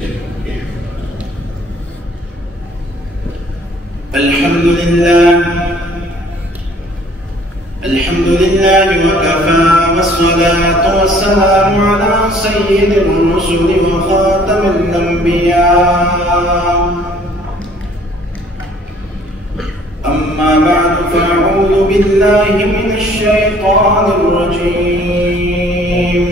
الحمد لله وكفى والصلاة والسلام على سيد الرسل وخاتم الأنبياء. أما بعد فأعوذ بالله من الشيطان الرجيم.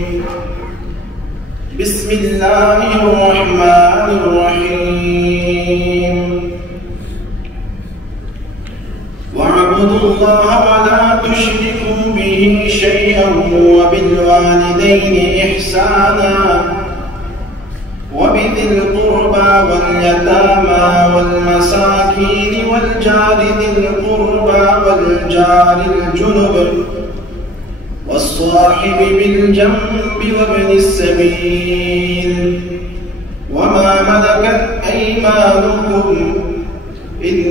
بسم الله الرحمن الرحيم. واعبدوا الله ولا تشركوا به شيئا وبالوالدين إحسانا وبذي القربى واليتامى والمساكين والجار ذي القربى والجار الجنب والصاحب بالجنب وابن السبيل وما ملكت أيمانكم إن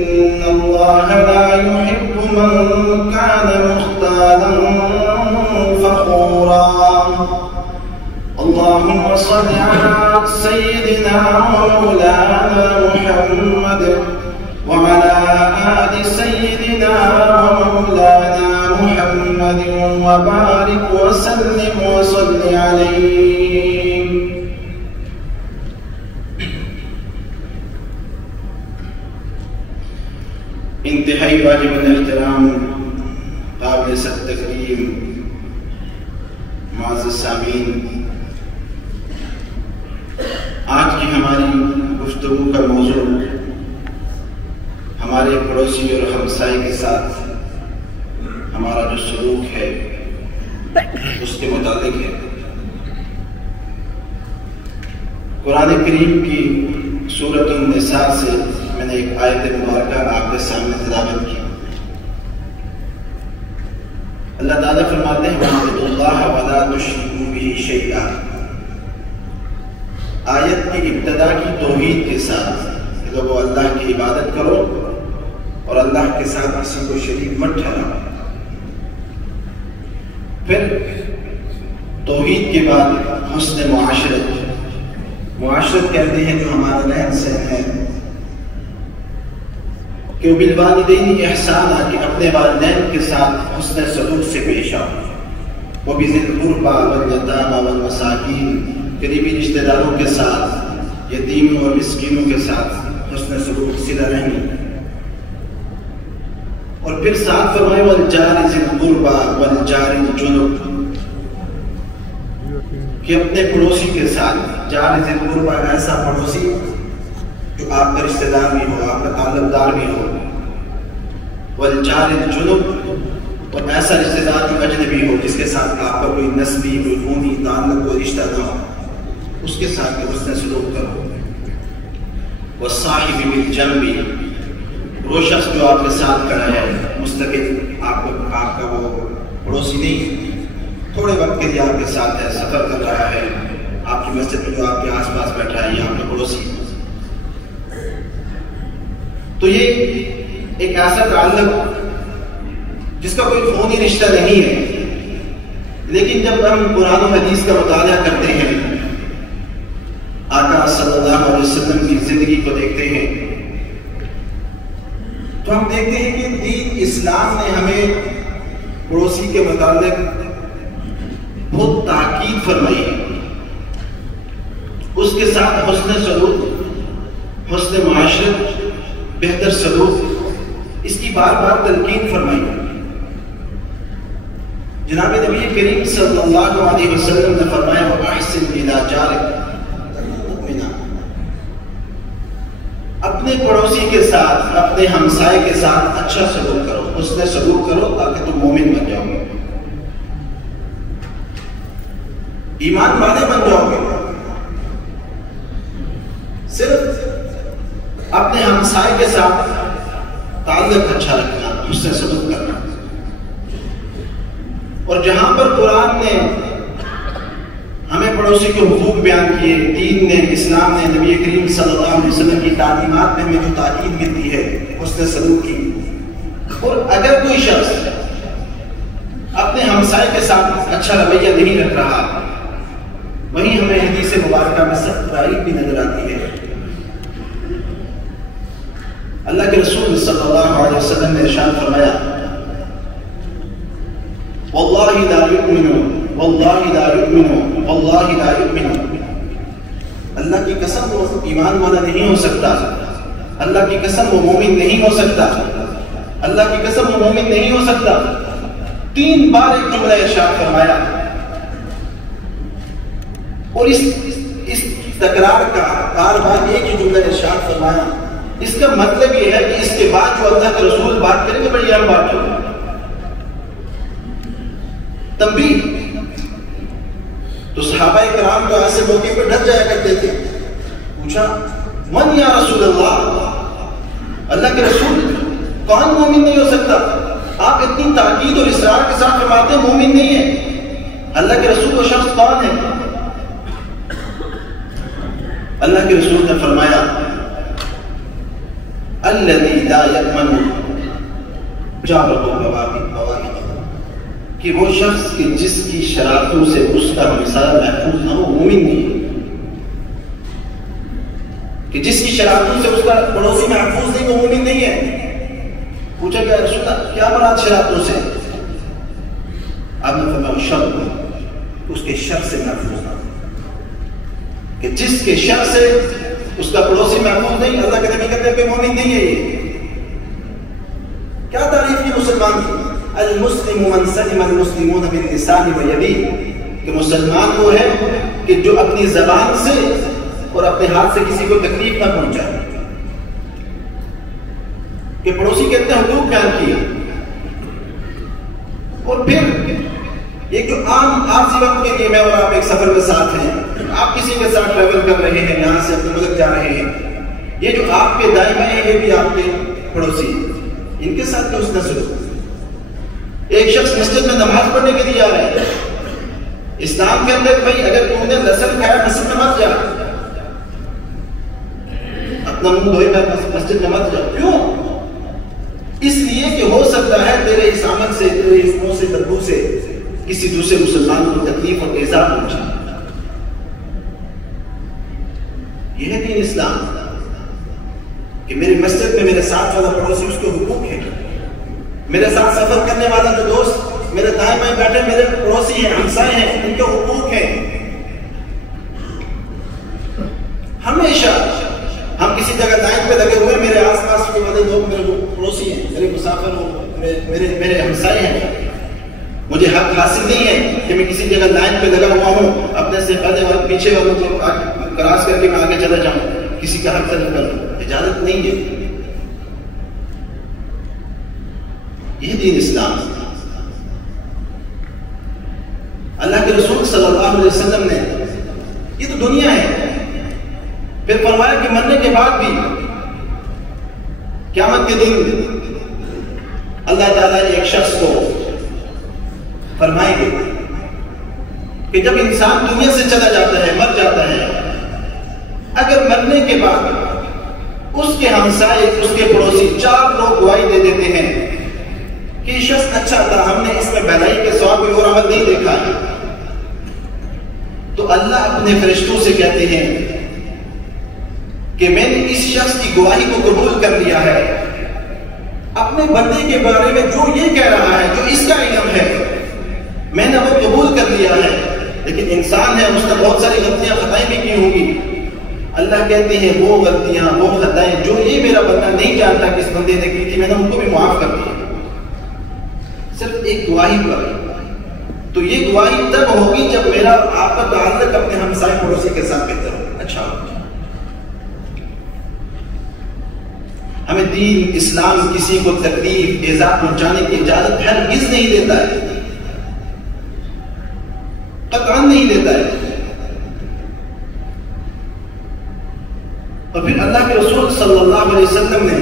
الله لا يحب من كان مختالا فخورا. اللهم صل على سيدنا ومولانا محمد وعلى آل سيدنا ومولانا محمد وبارك وسلم وصل عليه. انتہائی واجب الاحترام قابل سخت تکریم معزز سامعین، آج کی ہماری گفتگو کا موضوع ہمارے پڑوسی اور ہمسائے کے ساتھ ہمارا جو سلوک ہے اس کے متعلق ہے۔ قرآن کریم کی سورۃ النساء سے میں نے ایک آیت مبارکہ آپ کے سامنے تلاوت کی۔ اللہ تعالیٰ فرماتے ہیں وَاعْبُدُوا اللَّهَ وَلَا تُشْرِكُوا بِهِ شَيْئًا۔ آیت کی ابتدا کی توحید کے ساتھ کہ لوگوں اللہ کی عبادت کرو اور اللہ کے ساتھ کسی کو شریک مت ٹھہراؤ۔ پھر توحید کے بعد حسن معاشرت کہتے ہیں جو ہمارا رہن سہن ہے کہ بالوالدین احسان کہ اپنے والدین کے ساتھ حسن سلوک سے پیش آؤ، وبذی القربى والیتامى والمساکین، قریبی رشتہ داروں کے ساتھ، یتیموں اور مسکینوں کے ساتھ حسن سلوک صلہ رحمی، اور پھر ساتھ فرمائے والجار ذی القربى والجار الجنب کہ اپنے پڑوسی کے ساتھ، جار ذی القربى ایسا پڑوسی جو آپ کا رشتہ دار بھی ہو، آپ کا تعلق دار بھی ہو، والجار الجنب اور ایسا رشتہ دار جو اجنبی ہو جس کے ساتھ آپ کا کوئی نسبی، کوئی خونی تعلق، کوئی رشتہ نہ ہو، اس کے ساتھ حسن سلوک کرو۔ والصاحب بالجنب، وہ شخص جو آپ کے ساتھ کھڑا ہے مستقل، آپ کا وہ پڑوسی نہیں، تھوڑے وقت کے لیے آپ کے ساتھ ہے، سفر کر رہا ہے، آپ کی مسجد میں جو آپ کے آس پاس بیٹھا ہے یہ آپ کا پڑوسی۔ تو یہ ایک ایسا تعلق جس کا کوئی خونی رشتہ نہیں ہے، لیکن جب ہم قرآن و حدیث کا مطالعہ کرتے ہیں، آقا صلی اللہ علیہ وسلم کی زندگی کو دیکھتے ہیں، تو ہم دیکھتے ہیں کہ دین اسلام نے ہمیں پڑوسی کے متعلق بہت تاکید فرمائی ہے، اس کے ساتھ حسن سلوک، حسن معاشرت، بہتر سلوک، اس کی بار بار تلقین فرمائی۔ جناب نبی کریم صلی اللہ علیہ وسلم نے فرمایا وَأَحْسِنْ إِلَىٰ جَارِكَ مُؤْمِنًا، اپنے پڑوسی کے ساتھ، اپنے ہمسائے کے ساتھ اچھا سلوک کرو، حسن سلوک کرو تاکہ تم مومن بن جاؤ گے، ایمان والے بن جاؤ گے۔ صرف اپنے ہمسائے کے ساتھ تعلق اچھا رکھنا، حسن سلوک کرنا، اور جہاں پر قرآن نے ہمیں پڑوسی کے حقوق بیان کیے، دین نے، اسلام نے، نبی کریم صلی اللہ علیہ وسلم کی تعلیمات میں ہمیں جو تاکید ملتی ہے حسن سلوک کی، اور اگر کوئی شخص اپنے ہمسائے کے ساتھ اچھا رویہ نہیں رکھ رہا، وہیں ہمیں حدیث حدیث مبارکہ میں سخت تائید بھی نظر آتی ہے۔ اللہ کے رسول صلی اللہ علیہ وسلم نے ارشاد فرمایا واللہ لا یؤمن واللہ لا یؤمن واللہ لا یؤمن، اللہ کی قسم وہ ایمان والا نہیں ہو سکتا، اللہ کی قسم وہ مومن نہیں ہو سکتا، اللہ کی قسم وہ مومن نہیں ہو سکتا۔ 3 بار ایک جملہ ارشاد فرمایا، اور اس تکرار کا بار بار ایک ہی جملہ ارشاد فرمایا، اس کا مطلب یہ ہے کہ اس کے بعد جو اللہ کے رسول بات کریں گے بڑی اہم بات ہوگی۔ تنبیہ، تو صحابہ کرام تو ایسے موقع پہ ڈر جایا کرتے تھے۔ پوچھا من یا رسول اللہ، اللہ کے رسول کون مومن نہیں ہو سکتا؟ آپ اتنی تاکید اور اصرار کے ساتھ فرماتے ہیں مومن نہیں ہے، اللہ کے رسول وہ شخص کون ہے؟ اللہ کے رسول نے فرمایا الذی لا یأمن جارہ بوائقہ، کہ وہ شخص کہ جس کی شرارتوں سے اس کا ہمسایہ محفوظ نہ ہو مومن نہیں، کہ جس کی شرارتوں سے اس کا پڑوسی محفوظ نہیں وہ مومن نہیں ہے۔ پوچھا کہ رسول اللہ کیا مراد شرارتوں سے؟ آپ نے فرمایا شر، اس کے شر سے محفوظ نہ، کہ جس کے شر سے اس کا پڑوسی محفوظ نہیں، اللہ کے نبی کہتے ہیں کہ مومن نہیں ہے۔ یہ کیا تعریف کی مسلمان کی؟ المسلم من سلم المسلمون من لسانه ويده، کہ مسلمان وہ ہے کہ جو اپنی زبان سے اور اپنے ہاتھ سے کسی کو تکلیف نہ پہنچائے، کہ پڑوسی کہتے ہیں حقوق بیان کیا۔ اور پھر ایک جو عام عارضی وقت کے لیے میں اور آپ ایک سفر میں ساتھ ہیں، آپ کسی کے ساتھ ٹریول کر رہے ہیں، یہاں سے اپنے ملک جا رہے ہیں، یہ جو آپ کے دائیں بائیں ہیں یہ بھی آپ کے پڑوسی، ان کے ساتھ کیا اس کا سلوک؟ ایک شخص مسجد میں نماز پڑھنے کے لیے جا رہے ہیں، اسلام کے اندر بھائی اگر تم نے لہسن کھایا مسجد میں مت جا، اپنا منہ دھوئے میں مسجد میں مت جا۔ کیوں؟ اس لیے کہ ہو سکتا ہے تیرے اس عمل سے، تیرے اس منہ سے، بدبو سے کسی دوسرے مسلمان کو تکلیف اور ایذا پہنچے۔ یہ ہے دین اسلام، کہ میری مسجد میں میرے ساتھ والا پڑوسی اس کے حقوق ہے، میرے ساتھ سفر کرنے والا جو دوست میرے دائیں بائیں بیٹھے میرے پڑوسی ہیں، ہمسائے ہیں، ان کے حقوق ہیں۔ ہمیشہ ہم کسی جگہ لائن پہ لگے ہوئے، میرے آس پاس کے والے لوگ میرے پڑوسی ہیں، میرے مسافر ہوں، میرے ہمسائے ہیں، مجھے حق حاصل نہیں ہے کہ میں کسی جگہ لائن پہ لگا ہوا ہوں، اپنے سے پہلے اور پیچھے والوں کو کراس کر کے میں آگے چلا جاؤں، کسی کا حق طلب کروں، اجازت نہیں ہے۔ یہ دین اسلام۔ اللہ کے رسول صلی اللہ علیہ وسلم نے، یہ تو دنیا ہے، پھر فرمایا کہ مرنے کے بعد بھی قیامت کے دن اللہ تعالیٰ ایک شخص کو فرمائیں گے کہ جب انسان دنیا سے چلا جاتا ہے، مر جاتا ہے، اگر مرنے کے بعد اس کے ہمسائے، اس کے پڑوسی 4 لوگ گواہی دے دیتے ہیں کہ یہ شخص اچھا تھا، ہم نے اس میں بھلائی کے سوا کوئی اور عمل نہیں دیکھا، تو اللہ اپنے فرشتوں سے کہتے ہیں کہ میں نے اس شخص کی گواہی کو قبول کر لیا ہے، اپنے بندے کے بارے میں جو یہ کہہ رہا ہے، جو اس کا علم ہے، میں نے وہ قبول کر لیا ہے، لیکن انسان ہے، اس نے بہت ساری غلطیاں خطائیں بھی کی ہوں گی۔ اللہ کہتے ہیں وہ غلطیاں، وہ خطائیں جو یہ میرا بندہ نہیں جانتا کہ اس بندے نے کی تھی، میں نے ان کو بھی معاف کر دیا، صرف ایک گواہی پر۔ تو یہ گواہی تب ہوگی جب میرا آپ کا تعلق اپنے ہمسائے پڑوسی کے ساتھ بہتر ہو، اچھا ہو۔ ہمیں دین اسلام کسی کو تکلیف ایذا پہنچانے کی اجازت ہرگز نہیں دیتا ہے، قطعاً نہیں دیتا ہے۔ اور پھر اللہ کے رسول صلی اللہ علیہ وسلم نے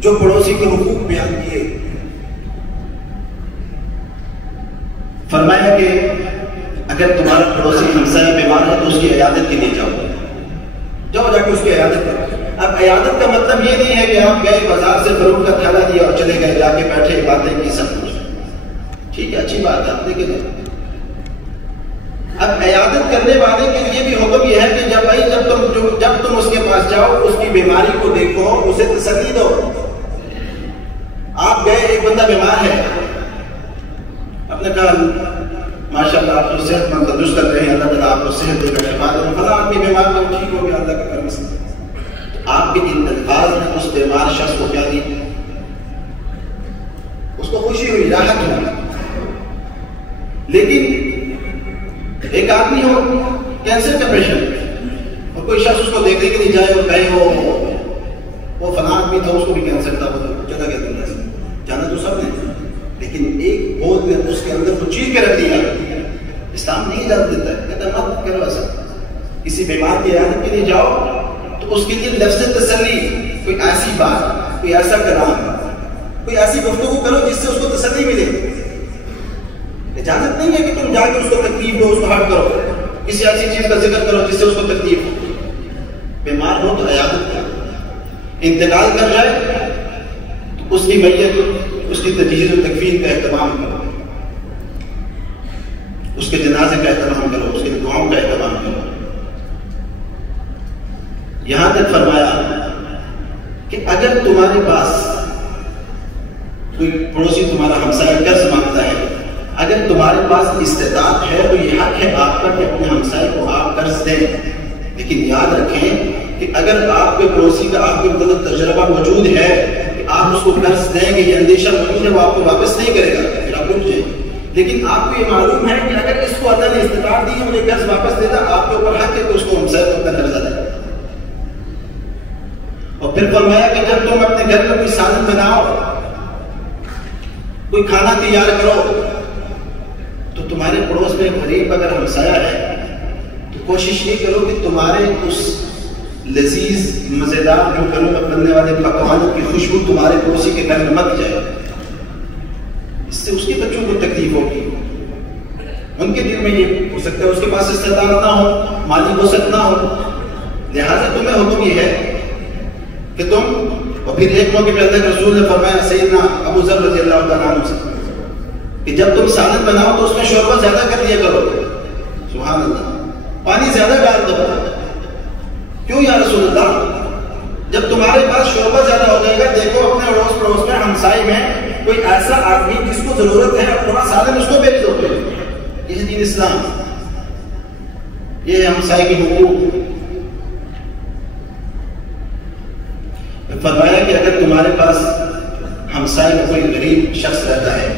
جو پڑوسی کے حقوق بیان کیے، فرمایا کہ اگر تمہارا پڑوسی ہمسایہ بیمار ہے تو اس کی عیادت کے لیے جاؤ جا کے اس کی عیادت کرو۔ اب عیادت کا مطلب یہ نہیں ہے کہ آپ گئے بازار سے فروخت کا تھیلا دیا اور چلے گئے، جا کے بیٹھے باتیں کی، سب کچھ ٹھیک ہے، اچھی بات ہے، لیکن اب عیادت کرنے والے کے لیے بھی حکم یہ ہے کہ جب تم اس کے پاس جاؤ اس کی بیماری کو دیکھو، اسے تسلی دو۔ آپ گئے، ایک بندہ بیمار ہے، آپ نے کہا ماشاءاللہ آپ تو صحت مند تندرست کر رہے ہیں، اللہ تعالیٰ آپ کو صحت دے کر شفا دے، فلاں آدمی بیمار تو ٹھیک ہو گیا اللہ کا کرم سے۔ آپ کے ان الفاظ نے اس بیمار شخص کو کیا دی؟ اس کو خوشی ہوئی، راحت ہوئی۔ لیکن ایک آدمی ہو کینسر کا پیشنٹ اور کوئی شخص اس کو دیکھنے کے لیے جائے اور کہے وہ فلاں آدمی تھا، اس کو بھی کینسر تھا، وہ چلا گیا دنیا سے، جانا تو سب نے، لیکن ایک بول نے اس کے اندر کو چیر کے رکھ دیا۔ اسلام نہیں اجازت دیتا ہے، کہتا ہے مت کرو ایسا، کسی بیمار کی عیادت کے لیے جاؤ تو اس کے لیے لفظ تسلی، کوئی ایسی بات، کوئی ایسا کلام، کوئی ایسی گفتگو کرو جس سے اس کو تسلی ملے۔ اجازت نہیں ہے کہ تم جا کے اس کو تکلیف دو، اس کو ہرٹ کرو، کسی ایسی چیز کا ذکر کرو جس سے اس کو تکلیف ہو۔ بیمار ہو تو عیادت کرو، انتقال کر جائے تو اس کی میت، اس کی تجہیز و تکفین کا اہتمام کرو، اس کے جنازے کا اہتمام کرو، اس کی دعاؤں کا اہتمام کرو۔ یہاں تک فرمایا کہ اگر تمہارے پاس کوئی پڑوسی تمہارا ہمسایہ قرض مانگتا ہے، اگر تمہارے پاس استطاعت ہے تو یہ حق ہے آپ کا کہ اپنے ہمسائے کو آپ قرض دیں، لیکن یاد رکھیں کہ اگر آپ کے پڑوسی کا آپ کو غلط تجربہ موجود ہے کہ آپ اس کو قرض دیں گے، یہ اندیشہ موجود ہے، وہ آپ کو واپس نہیں کرے گا، پھر آپ رک جائیں۔ لیکن آپ کو یہ معلوم ہے کہ اگر اس کو اللہ نے استطاعت دی ہے مجھے قرض واپس دینا، آپ کے اوپر حق ہے کہ اس کو ہمسائے کو اپنا قرض ادا کریں۔ اور پھر فرمایا کہ جب تم اپنے گھر میں کوئی سالن بناؤ، کوئی کھانا تیار کرو، تو تمہارے پڑوس میں غریب اگر ہمسایہ ہے تو کوشش یہ کرو کہ تمہارے اس لذیذ مزیدار جو گھروں میں بننے والے پکوانوں کی خوشبو تمہارے پڑوسی کے گھر میں مت جائے، اس سے اس کے بچوں کو تکلیف ہوگی، ان کے دل میں یہ ہو سکتا ہے اس کے پاس استطاعت نہ ہو، مالی وسعت نہ ہو، لہٰذا تمہیں حکم یہ ہے کہ تم، اور پھر ایک موقع پہ اللہ کے رسول نے فرمایا سیدنا ابو ذر رضی اللہ تعالیٰ عنہ سے کہ جب تم سالن بناؤ تو اس میں شوربہ زیادہ کر دیا کرو، سبحان اللہ، پانی زیادہ ڈال دو۔ کیوں یا رسول اللہ؟ جب تمہارے پاس شوربہ زیادہ ہو جائے گا، دیکھو اپنے اڑوس پڑوس میں، ہمسائے میں کوئی ایسا آدمی جس کو ضرورت ہے، تھوڑا سالن اس کو بیچ دو۔ یہ ہے دین اسلام، یہ ہے ہمسائے کے حقوق۔ فرمایا کہ اگر تمہارے پاس ہمسائے میں کوئی غریب شخص رہتا ہے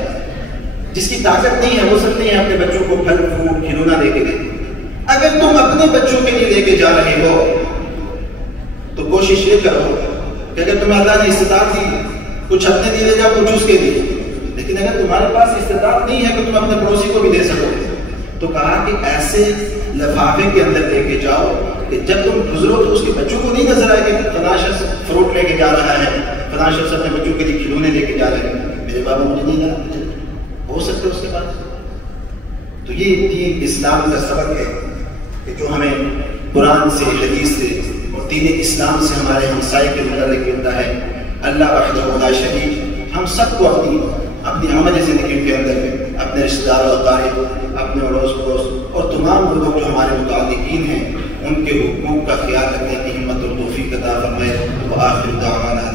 جس کی طاقت نہیں ہے، ہو سکتی ہے اپنے بچوں کو پھل فروٹ کھلونا دے کے دے، اگر تم اپنے بچوں کے لیے لے کے جا رہے ہو تو کوشش یہ کرو کہ اگر تمہیں اللہ نے استطاعت دی، کچھ اپنے لیے لے جاؤ، کچھ اس کے لیے، لیکن اگر تمہارے پاس استطاعت نہیں ہے کہ تم اپنے پڑوسی کو بھی دے سکو، تو کہا کہ ایسے لفافے کے اندر لے کے جاؤ کہ جب تم گزرو تو اس کے بچوں کو نہیں نظر آئے کہ فلاں شخص فروٹ لے کے جا رہا ہے، فلاں شخص اپنے بچوں کے لیے کھلونے لے کے جا رہے ہیں، میرے بابا مجھے نہیں جانا، ہو سکتا ہے اس کے بعد۔ تو یہ دین اسلام کا سبق ہے کہ جو ہمیں قرآن سے، حدیث سے اور دین اسلام سے ہمارے ہمسائے کے متعلق ملتا ہے۔ اللہ وحدہ لا شریک ہم سب کو اپنی عملی زندگی کے اندر اپنے رشتہ دار و اقارب، اپنے اڑوس پڑوس اور تمام لوگ جو ہمارے متعلقین ہیں ان کے حقوق کا خیال رکھنے کی ہمت اور توفیق عطا فرمائے۔ وآخر دعوانا